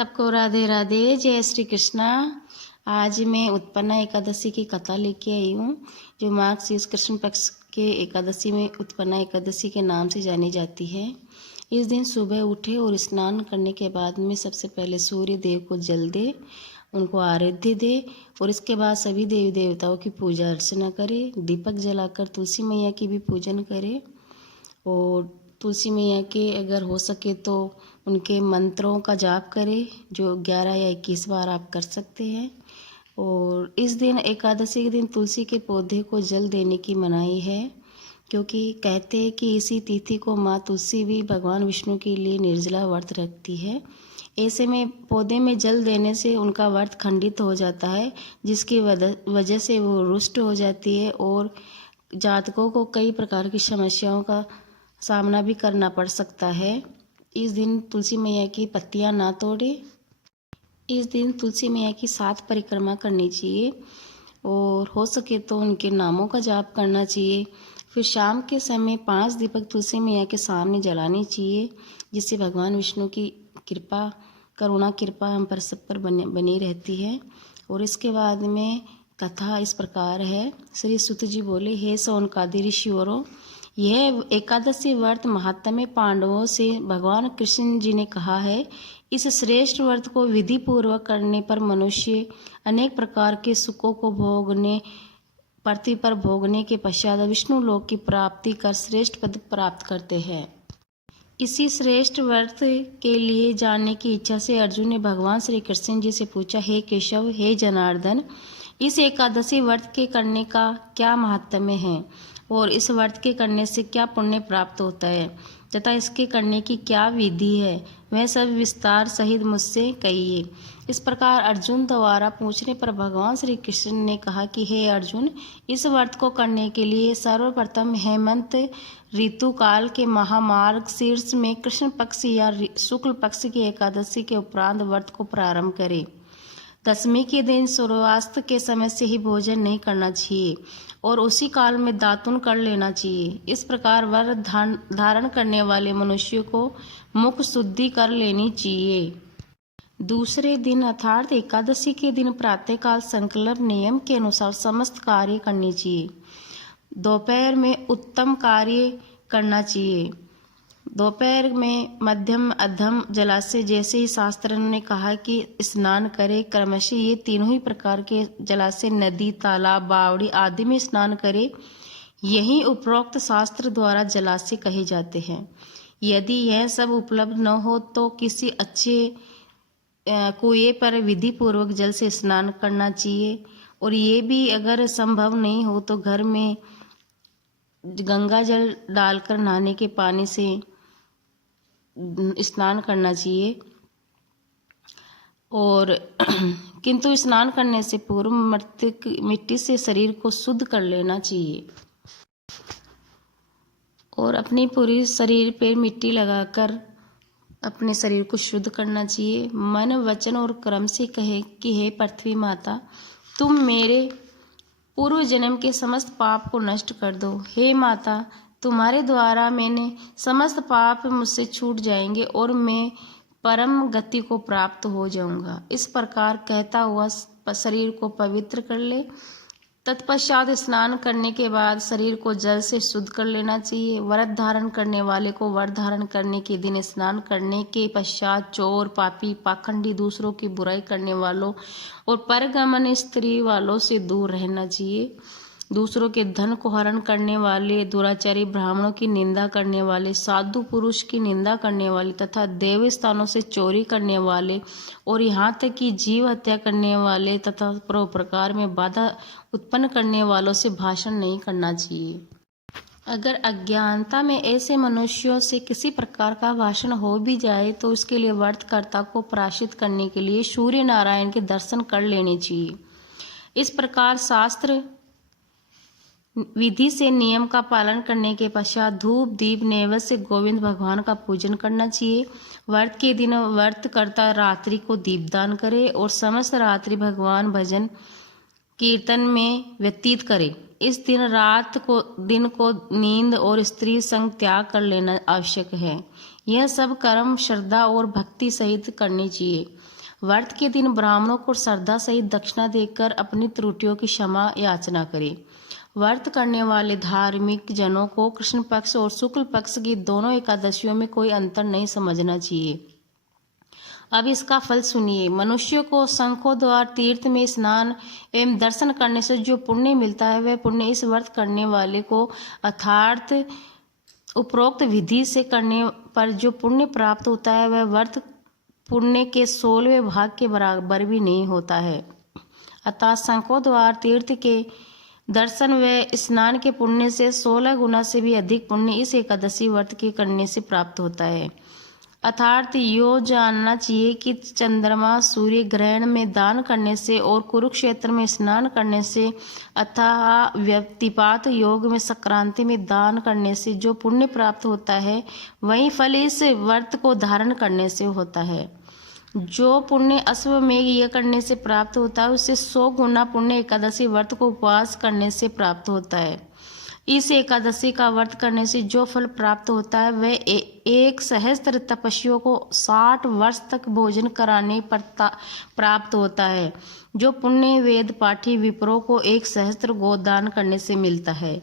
सबको राधे राधे, जय श्री कृष्णा। आज मैं उत्पन्ना एकादशी की कथा लेके आई हूँ, जो माघ शीर्ष कृष्ण पक्ष के एकादशी में उत्पन्ना एकादशी के नाम से जानी जाती है। इस दिन सुबह उठे और स्नान करने के बाद में सबसे पहले सूर्य देव को जल दे, उनको आराध्य दे और इसके बाद सभी देवी देवताओं की पूजा अर्चना करे। दीपक जलाकर तुलसी मैया की भी पूजन करे और तुलसी मैया के अगर हो सके तो उनके मंत्रों का जाप करें, जो 11 या 21 बार आप कर सकते हैं। और इस दिन एकादशी के दिन तुलसी के पौधे को जल देने की मनाही है, क्योंकि कहते हैं कि इसी तिथि को माँ तुलसी भी भगवान विष्णु के लिए निर्जला व्रत रखती है। ऐसे में पौधे में जल देने से उनका व्रत खंडित हो जाता है, जिसकी वजह से वो रुष्ट हो जाती है और जातकों को कई प्रकार की समस्याओं का सामना भी करना पड़ सकता है। इस दिन तुलसी मैया की पत्तियां ना तोड़े। इस दिन तुलसी मैया की 7 परिक्रमा करनी चाहिए और हो सके तो उनके नामों का जाप करना चाहिए। फिर शाम के समय 5 दीपक तुलसी मैया के सामने जलानी चाहिए, जिससे भगवान विष्णु की कृपा, करुणा कृपा हम पर सब पर बनी रहती है। और इसके बाद में कथा इस प्रकार है। श्री सुत जी बोले, हे सौनकादि ऋषिवरों, यह एकादशी व्रत महात्म्य पांडवों से भगवान कृष्ण जी ने कहा है। इस श्रेष्ठ व्रत को विधि पूर्वक करने पर मनुष्य अनेक प्रकार के सुखों को पृथ्वी पर भोगने के पश्चात विष्णु लोक की प्राप्ति कर श्रेष्ठ पद प्राप्त करते हैं। इसी श्रेष्ठ व्रत के लिए जानने की इच्छा से अर्जुन ने भगवान श्री कृष्ण जी से पूछा, हे केशव, हे जनार्दन, इस एकादशी व्रत के करने का क्या महात्म्य है और इस व्रत के करने से क्या पुण्य प्राप्त होता है तथा इसके करने की क्या विधि है, वह सब विस्तार सहित मुझसे कहिए। इस प्रकार अर्जुन द्वारा पूछने पर भगवान श्री कृष्ण ने कहा कि हे अर्जुन, इस व्रत को करने के लिए सर्वप्रथम हेमंत ऋतु काल के महामार्ग शीर्ष में कृष्ण पक्ष या शुक्ल पक्ष की एकादशी के उपरांत व्रत को प्रारंभ करें। दशमी के दिन सूर्यास्त के समय से ही भोजन नहीं करना चाहिए और उसी काल में दातुन कर लेना चाहिए। इस प्रकार व्रत धारण करने वाले मनुष्य को मुख शुद्धि कर लेनी चाहिए। दूसरे दिन अर्थात एकादशी के दिन प्रातःकाल संकल्प नियम के अनुसार समस्त कार्य करनी चाहिए। दोपहर में उत्तम कार्य करना चाहिए। दोपहर में मध्यम अधम जलाशय, जैसे ही शास्त्र ने कहा कि स्नान करे, क्रमशः ये तीनों ही प्रकार के जलाशय नदी, तालाब, बावड़ी आदि में स्नान करे। यही उपरोक्त शास्त्र द्वारा जलाशय कहे जाते हैं। यदि यह सब उपलब्ध न हो तो किसी अच्छे कुएं पर विधि पूर्वक जल से स्नान करना चाहिए। और ये भी अगर संभव नहीं हो तो घर में गंगा जल डालकर नहाने के पानी से स्नान करना चाहिए। और किंतु स्नान करने से पूर्व मिट्टी से शरीर को शुद्ध कर लेना चाहिए और अपनी पूरी शरीर पे मिट्टी लगाकर अपने शरीर को शुद्ध करना चाहिए। मन, वचन और कर्म से कहे कि हे पृथ्वी माता, तुम मेरे पूर्व जन्म के समस्त पाप को नष्ट कर दो। हे माता, तुम्हारे द्वारा मैंने समस्त पाप मुझसे छूट जाएंगे और मैं परम गति को प्राप्त हो जाऊंगा। इस प्रकार कहता हुआ शरीर को पवित्र कर ले। तत्पश्चात स्नान करने के बाद शरीर को जल से शुद्ध कर लेना चाहिए। व्रत धारण करने वाले को व्रत धारण करने के दिन स्नान करने के पश्चात चोर, पापी, पाखंडी, दूसरों की बुराई करने वालों और परगमन स्त्री वालों से दूर रहना चाहिए। दूसरों के धन को हरण करने वाले, दुराचारी, ब्राह्मणों की निंदा करने वाले, साधु पुरुष की निंदा करने वाले तथा देव स्थानों से चोरी करने वाले और यहाँ तक कि जीव हत्या करने वाले तथा परोपकार में बाधा उत्पन्न करने वालों से भाषण नहीं करना चाहिए। अगर अज्ञानता में ऐसे मनुष्यों से किसी प्रकार का भाषण हो भी जाए तो उसके लिए व्रतकर्ता को प्रायश्चित करने के लिए सूर्य नारायण के दर्शन कर लेने चाहिए। इस प्रकार शास्त्र विधि से नियम का पालन करने के पश्चात धूप, दीप, नैवेद्य से गोविंद भगवान का पूजन करना चाहिए। व्रत के दिन व्रत करता रात्रि को दीपदान करे और समस्त रात्रि भगवान भजन कीर्तन में व्यतीत करे। इस दिन को नींद और स्त्री संग त्याग कर लेना आवश्यक है। यह सब कर्म श्रद्धा और भक्ति सहित करने चाहिए। व्रत के दिन ब्राह्मणों को श्रद्धा सहित दक्षिणा देकर अपनी त्रुटियों की क्षमा याचना करें। व्रत करने वाले धार्मिक जनों को कृष्ण पक्ष और शुक्ल पक्ष की दोनों एकादशियों में कोई अंतर नहीं समझना चाहिए। अब इसका फल सुनिए। मनुष्य को शंखों द्वार तीर्थ में स्नान एवं दर्शन करने से जो पुण्य मिलता है, वह पुण्य इस व्रत करने वाले को अर्थात उपरोक्त विधि से करने पर जो पुण्य प्राप्त होता है, वह व्रत पुण्य के 16वें भाग के बराबर भी नहीं होता है। अतः शंखों द्वार तीर्थ के दर्शन व स्नान के पुण्य से 16 गुना से भी अधिक पुण्य इस एकादशी व्रत के करने से प्राप्त होता है। अर्थात यो जानना चाहिए कि चंद्रमा सूर्य ग्रहण में दान करने से और कुरुक्षेत्र में स्नान करने से अथाह व्यक्तिपात योग में संक्रांति में दान करने से जो पुण्य प्राप्त होता है, वही फल इस व्रत को धारण करने से होता है। जो पुण्य अश्वमेघ यज्ञ करने से प्राप्त होता है, उससे 100 गुना पुण्य एकादशी व्रत को उपवास करने से प्राप्त होता है। इस एकादशी का व्रत करने से जो फल प्राप्त होता है, वह 1 सहस्त्र तपस्वियों को 60 वर्ष तक भोजन कराने पर प्राप्त होता है। जो पुण्य वेद पाठी विप्रों को 1 सहस्त्र गोदान करने से मिलता है,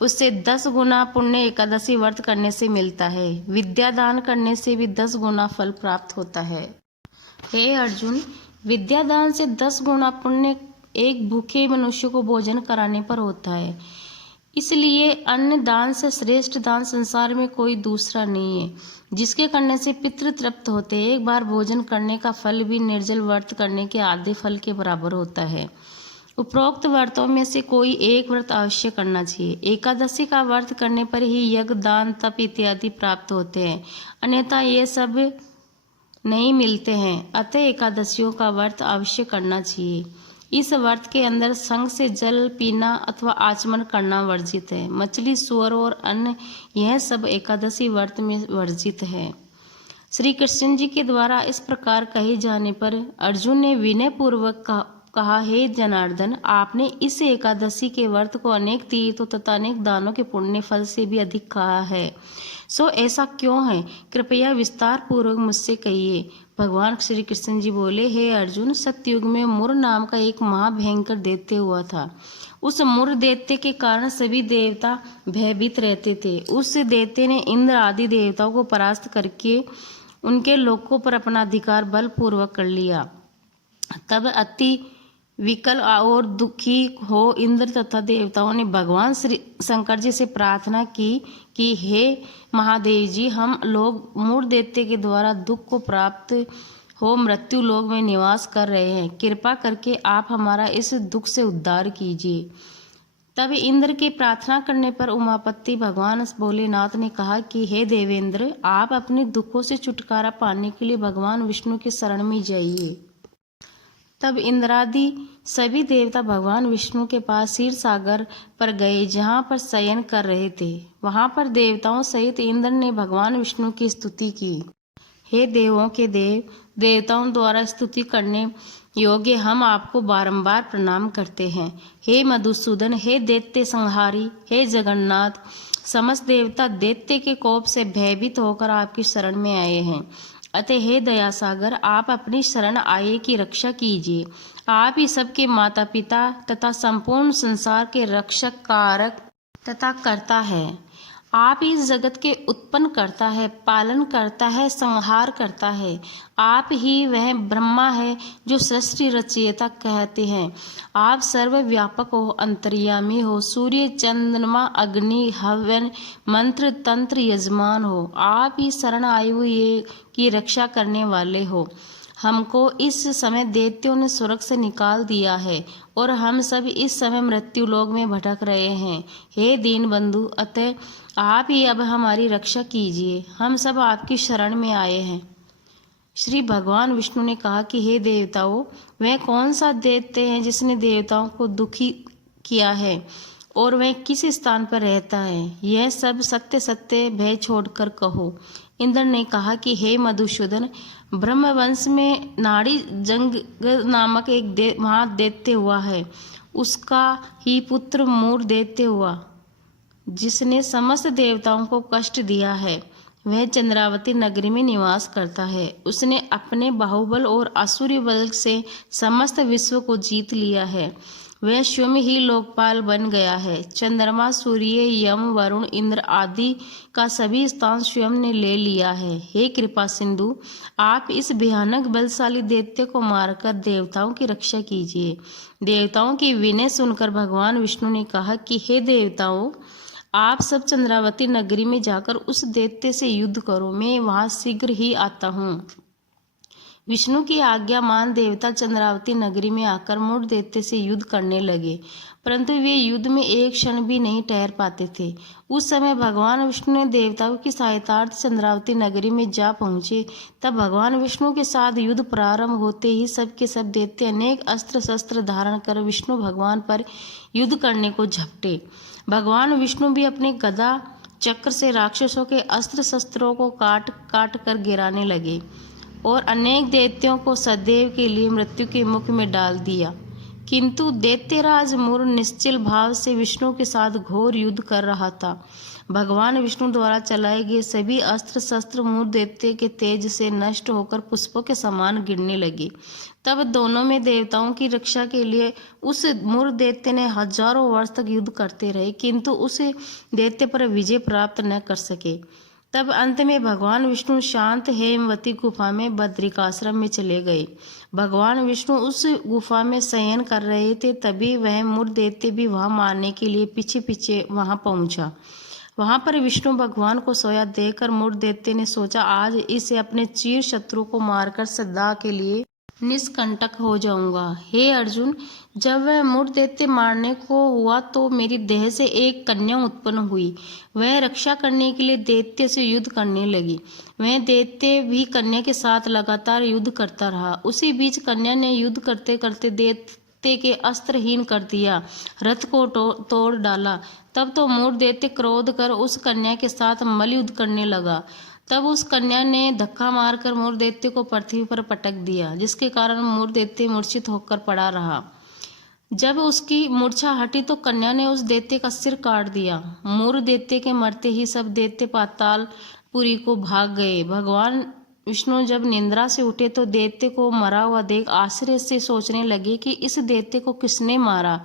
उससे 10 गुना पुण्य एकादशी व्रत करने से मिलता है। विद्या दान करने से भी 10 गुना फल प्राप्त होता है। हे अर्जुन, विद्यादान से 10 गुना पुण्य एक भूखे मनुष्य को भोजन कराने पर होता है। इसलिए अन्न दान से श्रेष्ठ दान संसार में कोई दूसरा नहीं है, जिसके करने से पितृ तृप्त होते हैं। एक बार भोजन करने का फल भी निर्जल व्रत करने के आधे फल के बराबर होता है। उपरोक्त व्रतों में से कोई एक व्रत अवश्य करना चाहिए। एकादशी का व्रत करने पर ही यज्ञ दान तप इत्यादि प्राप्त होते हैं, अन्यथा ये सब नहीं मिलते हैं। अतः एकादशियों का व्रत अवश्य करना चाहिए। इस व्रत के अंदर संग से जल पीना अथवा आचमन करना वर्जित है। मछली, सूअर और अन्न यह सब एकादशी व्रत में वर्जित है। श्री कृष्ण जी के द्वारा इस प्रकार कहे जाने पर अर्जुन ने विनय पूर्वक कहा, हे जनार्दन, आपने इस एकादशी के व्रत को अनेक तीर्थों तथा अनेक दानों के पुण्य फल से भी अधिक कहा है, सो ऐसा क्यों है? कृपया विस्तार पूर्वक मुझसे कहिए। भगवान श्री कृष्ण जी बोले, हे अर्जुन, सतयुग में मुर नाम का एक महाभयंकर दैत्य हुआ था। उस मुर दैत्य के कारण सभी देवता भयभीत रहते थे। उस दैत्य ने इंद्र आदि देवताओं को परास्त करके उनके लोकों पर अपना अधिकार बलपूर्वक कर लिया। तब अति विकल और दुखी हो इंद्र तथा देवताओं ने भगवान श्री शंकर जी से प्रार्थना की कि हे महादेव जी, हम लोग मुर दैत्य के द्वारा दुख को प्राप्त हो मृत्यु लोक में निवास कर रहे हैं। कृपा करके आप हमारा इस दुख से उद्धार कीजिए। तब इंद्र की प्रार्थना करने पर उमापति भगवान भोलेनाथ ने कहा कि हे देवेंद्र, आप अपने दुखों से छुटकारा पाने के लिए भगवान विष्णु की शरण में जाइए। तब इंद्रादि सभी देवता भगवान विष्णु के पास क्षीर सागर पर गए, जहाँ पर शयन कर रहे थे। वहाँ पर देवताओं सहित इंद्र ने भगवान विष्णु की स्तुति की। हे देवों के देव, देवताओं द्वारा स्तुति करने योग्य हम आपको बारंबार प्रणाम करते हैं। हे मधुसूदन, हे दैत्य संहारी, हे जगन्नाथ, समस्त देवता दैत्य के कोप से भयभीत होकर आपकी शरण में आए हैं। अतः हे दया सागर, आप अपनी शरण आए की रक्षा कीजिए। आप ही सबके माता पिता तथा संपूर्ण संसार के रक्षक, कारक तथा कर्ता है। आप इस जगत के उत्पन्न करता है, पालन करता है, संहार करता है। आप ही वह ब्रह्मा है जो सृष्टि रचयिता कहते हैं। आप सर्वव्यापक हो, अंतर्यामी हो, सूर्य चंद्रमा अग्नि हवन मंत्र तंत्र यजमान हो। आप ही शरण आयु की रक्षा करने वाले हो। हमको इस समय दैत्यों ने स्वर्ग से निकाल दिया है और हम सब इस समय मृत्यु लोक में भटक रहे हैं। हे दीन बंधु, अतः आप ही अब हमारी रक्षा कीजिए। हम सब आपकी शरण में आए हैं। श्री भगवान विष्णु ने कहा कि हे देवताओं, वह कौन सा दैत्य है जिसने देवताओं को दुखी किया है और वह किस स्थान पर रहता है? यह सब सत्य सत्य भय छोड़कर कहो। इंद्र ने कहा कि हे मधुसूदन, ब्रह्मवंश में नाड़ी जंग नामक एक महादैत्य हुआ है। उसका ही पुत्र मूर दैत्य हुआ, जिसने समस्त देवताओं को कष्ट दिया है। वह चंद्रावती नगरी में निवास करता है। उसने अपने बाहुबल और आसुरी बल से समस्त विश्व को जीत लिया है। वह स्वयं ही लोकपाल बन गया है। चंद्रमा, सूर्य, यम, वरुण, इंद्र आदि का सभी स्थान स्वयं ने ले लिया है। हे कृपा सिंधु, आप इस भयानक बलशाली दैत्य को मारकर देवताओं की रक्षा कीजिए। देवताओं की विनय सुनकर भगवान विष्णु ने कहा कि हे देवताओं, आप सब चंद्रावती नगरी में जाकर उस दैत्य से युद्ध करो, मैं वहां शीघ्र ही आता हूँ। विष्णु की आज्ञा मान देवता चंद्रावती नगरी में आकर मूढ़ दैत्य से युद्ध करने लगे, परंतु वे युद्ध में एक क्षण भी नहीं ठहर पाते थे। उस समय भगवान विष्णु ने देवताओं की सहायतार्थ चंद्रावती नगरी में जा पहुंचे। तब भगवान विष्णु के साथ युद्ध प्रारंभ होते ही सब के सब दैत्य अनेक अस्त्र शस्त्र धारण कर विष्णु भगवान पर युद्ध करने को झपटे। भगवान विष्णु भी अपने गदा चक्र से राक्षसों के अस्त्र शस्त्रों को काट काट कर गिराने लगे और अनेक दैत्यों को सदैव के लिए मृत्यु के मुख में डाल दिया। किंतु दैत्यराज मूर निश्चल भाव से विष्णु के साथ घोर युद्ध कर रहा था। भगवान विष्णु द्वारा चलाए गए सभी अस्त्र शस्त्र मूर दैत्य के तेज से नष्ट होकर पुष्पों के समान गिरने लगे। तब दोनों में देवताओं की रक्षा के लिए उस मूर दैत्य ने हजारों वर्ष तक युद्ध करते रहे, किंतु उस दैत्य पर विजय प्राप्त न कर सके। तब अंत में भगवान विष्णु शांत हेमवती गुफा में बद्रिकाश्रम में चले गए। भगवान विष्णु उस गुफा में शयन कर रहे थे, तभी वह मूढ़ दैत्य भी वहां मारने के लिए पीछे पीछे वहां पहुंचा। वहां पर विष्णु भगवान को सोया देखकर मूढ़ दैत्य ने सोचा, आज इसे अपने चीर शत्रु को मारकर सदा के लिए निष्कंटक हो जाऊंगा। हे अर्जुन, जब वह मूढ़ दैत्य मारने को हुआ तो मेरी देह से एक कन्या उत्पन्न हुई। वह रक्षा करने के लिए दैत्य से युद्ध करने लगी। वह दैत्य भी कन्या के साथ लगातार युद्ध करता रहा। उसी बीच कन्या ने युद्ध करते करते दैत्य के अस्त्रहीन कर दिया, रथ को तोड़ डाला। तब तो मूढ़ दैत्य क्रोध कर उस कन्या के साथ मल्लयुद्ध करने लगा। तब उस कन्या ने धक्का मारकर मूढ़ दैत्य को पृथ्वी पर पटक दिया, जिसके कारण मूढ़ दैत्य मूर्छित होकर पड़ा रहा। जब उसकी मूर्छा हटी तो कन्या ने उस दैत्य का सिर काट दिया। मूढ़ दैत्य के मरते ही सब दैत्य पातालपुरी को भाग गए। भगवान विष्णु जब निंद्रा से उठे तो दैत्य को मरा हुआ देख आश्चर्य से सोचने लगे कि इस दैत्य को किसने मारा।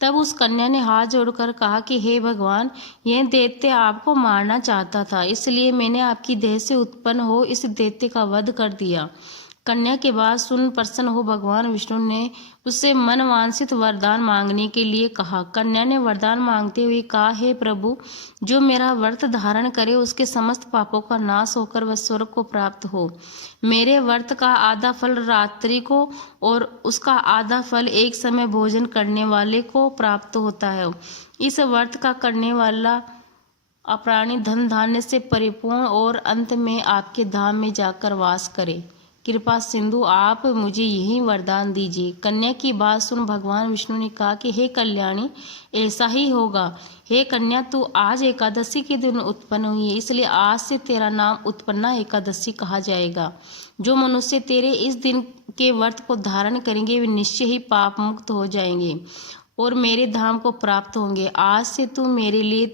तब उस कन्या ने हाथ जोड़कर कहा कि हे भगवान, यह दैत्य आपको मारना चाहता था, इसलिए मैंने आपकी देह से उत्पन्न हो इस दैत्य का वध कर दिया। कन्या के बात सुन प्रसन्न हो भगवान विष्णु ने उससे मनवांछित वरदान मांगने के लिए कहा। कन्या ने वरदान मांगते हुए कहा, हे प्रभु, जो मेरा व्रत धारण करे उसके समस्त पापों का नाश होकर वह स्वर्ग को प्राप्त हो। मेरे व्रत का आधा फल रात्रि को और उसका आधा फल एक समय भोजन करने वाले को प्राप्त होता है। इस व्रत का करने वाला अप्राणी धन धान्य से परिपूर्ण और अंत में आपके धाम में जाकर वास करे। कृपा सिंधु, आप मुझे यही वरदान दीजिए। कन्या की बात सुन भगवान विष्णु ने कहा कि हे कल्याणी, ऐसा ही होगा। हे कन्या, तू आज एकादशी के दिन उत्पन्न हुई है, इसलिए आज से तेरा नाम उत्पन्ना एकादशी कहा जाएगा। जो मनुष्य तेरे इस दिन के व्रत को धारण करेंगे वे निश्चय ही पाप मुक्त हो जाएंगे और मेरे धाम को प्राप्त होंगे। आज से तू मेरे लिए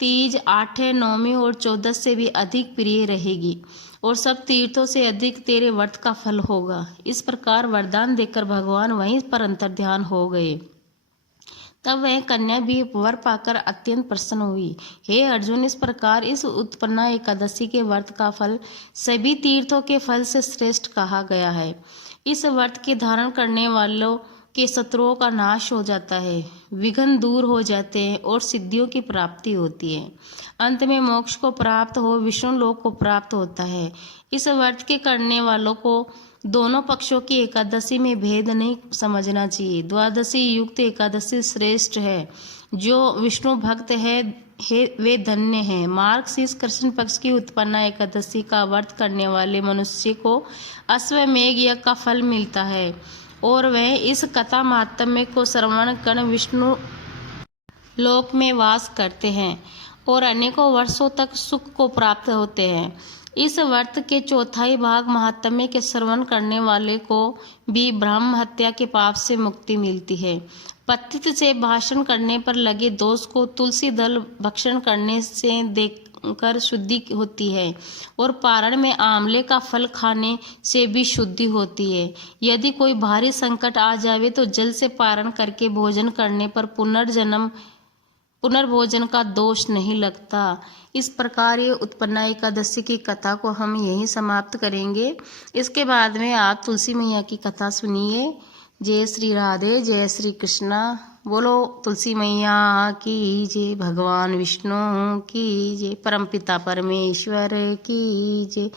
तीज, 8, 9 और 14 से भी अधिक प्रिय रहेगी और सब तीर्थों से अधिक तेरे व्रत का फल होगा। इस प्रकार वरदान देकर भगवान वहीं पर अंतर्ध्यान हो गए। तब वह कन्या भी वर पाकर अत्यंत प्रसन्न हुई। हे अर्जुन, इस प्रकार इस उत्पन्ना एकादशी के व्रत का फल सभी तीर्थों के फल से श्रेष्ठ कहा गया है। इस व्रत के धारण करने वालों के शत्रुओं का नाश हो जाता है, विघ्न दूर हो जाते हैं और सिद्धियों की प्राप्ति होती है। अंत में मोक्ष को प्राप्त हो विष्णु लोक को प्राप्त होता है। इस व्रत के करने वालों को दोनों पक्षों की एकादशी में भेद नहीं समझना चाहिए। द्वादशी युक्त एकादशी श्रेष्ठ है। जो विष्णु भक्त है वे धन्य हैं। मार्गशीर्ष कृष्ण पक्ष की उत्पन्ना एकादशी का व्रत करने वाले मनुष्य को अश्वमेघ यज्ञ का फल मिलता है और वह इस कथा महात्म्य को श्रवण कर विष्णु लोक में वास करते हैं और अनेकों वर्षों तक सुख को प्राप्त होते हैं। इस व्रत के चौथाई भाग महात्म्य के श्रवण करने वाले को भी ब्रह्म हत्या के पाप से मुक्ति मिलती है। पतित से भाषण करने पर लगे दोष को तुलसी दल भक्षण करने से कर शुद्धि होती है और पारण में आंवले का फल खाने से भी शुद्धि होती है। यदि कोई भारी संकट आ जावे तो जल से पारण करके भोजन करने पर पुनर्भोजन का दोष नहीं लगता। इस प्रकार ये उत्पन्ना एकादशी की कथा को हम यहीं समाप्त करेंगे। इसके बाद में आप तुलसी मैया की कथा सुनिए। जय श्री राधे, जय श्री कृष्णा। बोलो तुलसी मैया की जय, भगवान विष्णु की जय, परमपिता परमेश्वर की जय।